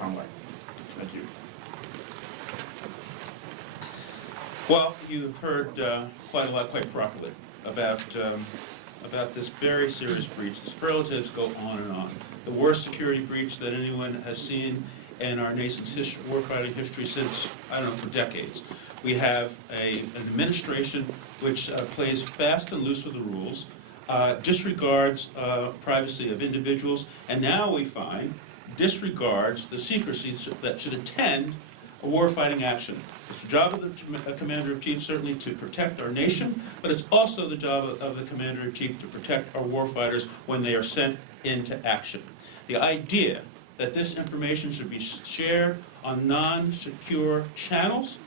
Conaway. Thank you. Well, you've heard quite a lot, quite properly, about this very serious breach. The superlatives go on and on. The worst security breach that anyone has seen in our nation's warfighting history since, I don't know, for decades. We have an administration which plays fast and loose with the rules, disregards privacy of individuals, and now we find disregards the secrecy that should attend a warfighting action. It's the job of the Commander-in-Chief certainly to protect our nation, but it's also the job of the Commander-in-Chief to protect our warfighters when they are sent into action. The idea that this information should be shared on non-secure channels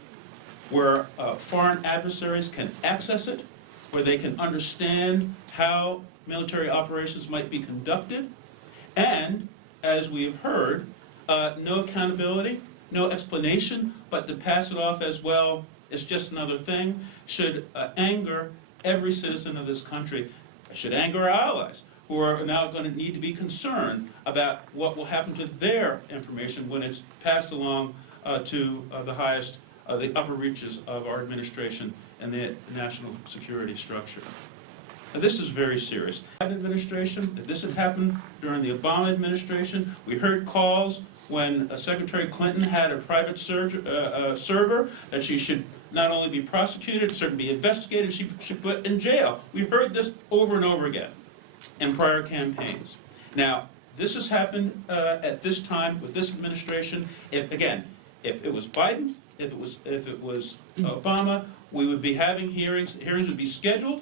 where foreign adversaries can access it, where they can understand how military operations might be conducted, and, as we have heard, no accountability, no explanation, but to pass it off as, well, it's just another thing, should anger every citizen of this country. It should anger our allies, who are now going to need to be concerned about what will happen to their information when it's passed along to the highest, the upper reaches of our administration and the national security structure. Now, this is very serious. Administration, if this had happened during the Obama administration, we heard calls when Secretary Clinton had a private server that she should not only be prosecuted, certainly be investigated, she should put in jail. We heard this over and over again in prior campaigns. Now, this has happened at this time with this administration. If it was Biden, if it was Obama, we would be having hearings. Hearings would be scheduled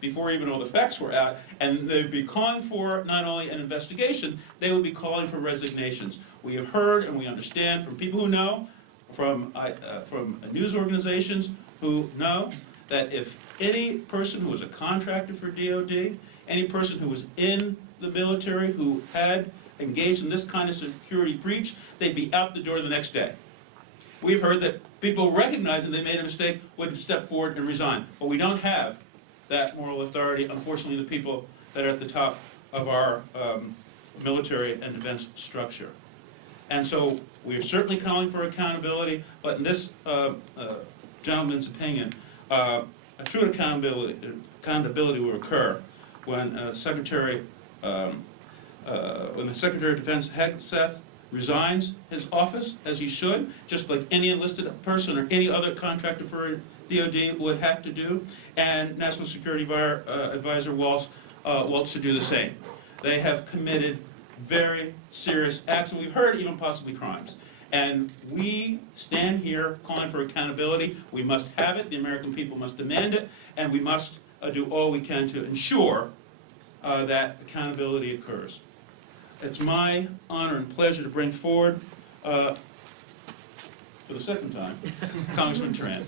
before even all the facts were out, and they'd be calling for not only an investigation, they would be calling for resignations. We have heard and we understand from people who know, from news organizations who know, that if any person who was a contractor for DOD, any person who was in the military who had engaged in this kind of security breach, they'd be out the door the next day. We've heard that people recognizing they made a mistake would step forward and resign, but we don't have that moral authority, unfortunately, the people that are at the top of our military and defense structure. And so we are certainly calling for accountability, but in this gentleman's opinion, a true accountability will occur when the Secretary of Defense, Hegseth, resigns his office, as he should, just like any enlisted person or any other contractor for DOD would have to do, and National Security Advisor Waltz should do the same. They have committed very serious acts, and we've heard even possibly crimes. And we stand here calling for accountability. We must have it. The American people must demand it, and we must do all we can to ensure that accountability occurs. It's my honor and pleasure to bring forward, for the second time, Congressman Tran.